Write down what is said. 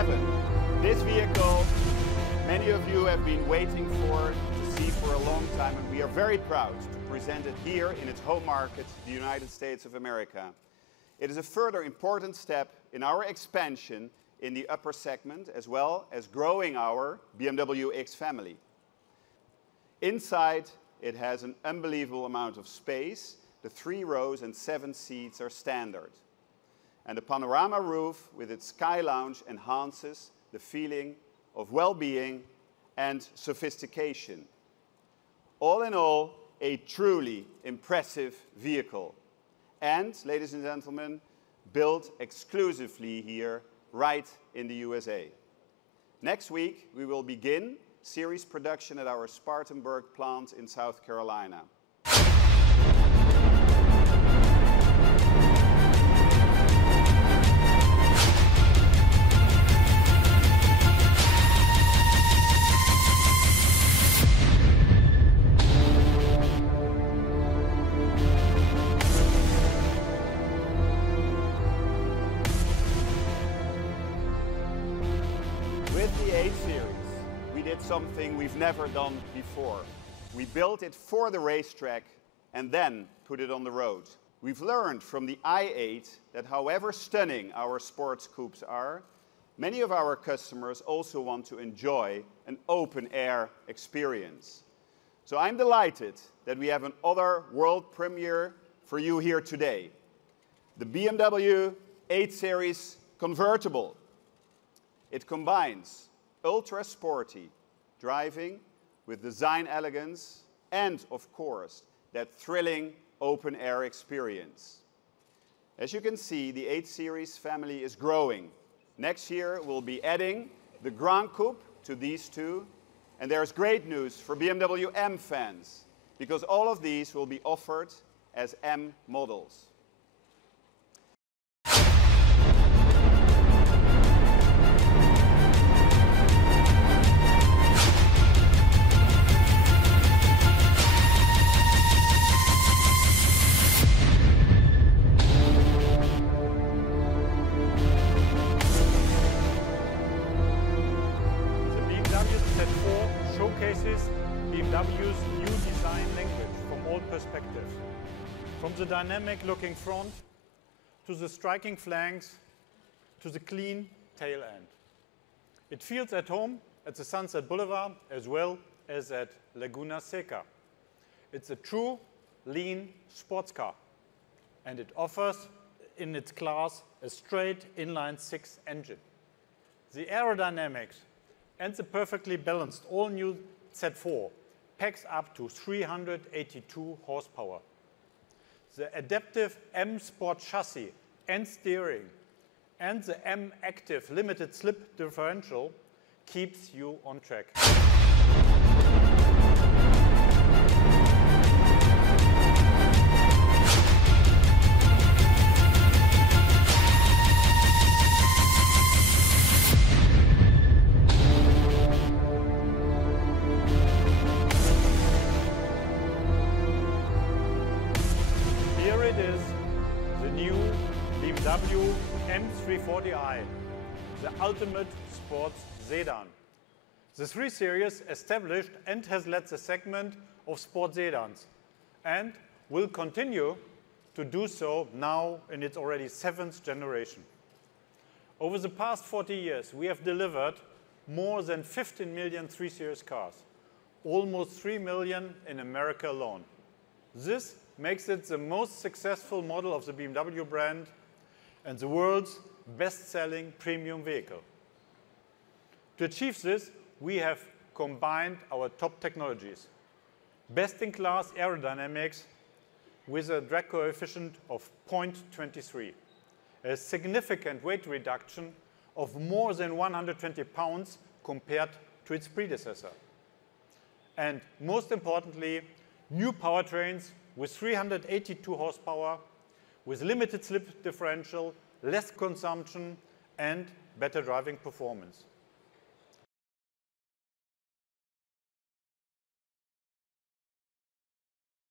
X7. This vehicle, many of you have been waiting to see for a long time, and we are very proud to present it here in its home market, the United States of America. It is a further important step in our expansion in the upper segment, as well as growing our BMW X family. Inside, it has an unbelievable amount of space. The 3 rows and 7 seats are standard. And the panorama roof with its sky lounge enhances the feeling of well-being and sophistication. All in all, a truly impressive vehicle. And, ladies and gentlemen, built exclusively here, right in the USA. Next week, we will begin series production at our Spartanburg plant in South Carolina. With the 8 Series, we did something we've never done before. We built it for the racetrack and then put it on the road. We've learned from the i8 that however stunning our sports coupes are, many of our customers also want to enjoy an open-air experience. So I'm delighted that we have another world premiere for you here today. The BMW 8 Series Convertible. It combines ultra-sporty driving with design elegance and, of course, that thrilling open-air experience. As you can see, the 8 Series family is growing. Next year, we'll be adding the Grand Coupe to these 2. And there's great news for BMW M fans, because all of these will be offered as M models. Showcases BMW's new design language from all perspectives. From the dynamic looking front, to the striking flanks, to the clean tail end. It feels at home at the Sunset Boulevard as well as at Laguna Seca. It's a true lean sports car, and it offers in its class a straight inline-6 engine. The aerodynamics and the perfectly balanced all-new Z4 packs up to 382 horsepower. The adaptive M Sport chassis and steering and the M Active limited slip differential keeps you on track. BMW M340i, the ultimate sports sedan. The 3 Series established and has led the segment of sports sedans and will continue to do so now in its already 7th generation. Over the past 40 years, we have delivered more than 15 million 3 Series cars, almost 3 million in America alone. This makes it the most successful model of the BMW brand and the world's best-selling premium vehicle. To achieve this, we have combined our top technologies. Best-in-class aerodynamics with a drag coefficient of 0.23, a significant weight reduction of more than 120 pounds compared to its predecessor. And most importantly, new powertrains with 382 horsepower, with limited slip differential, less consumption, and better driving performance.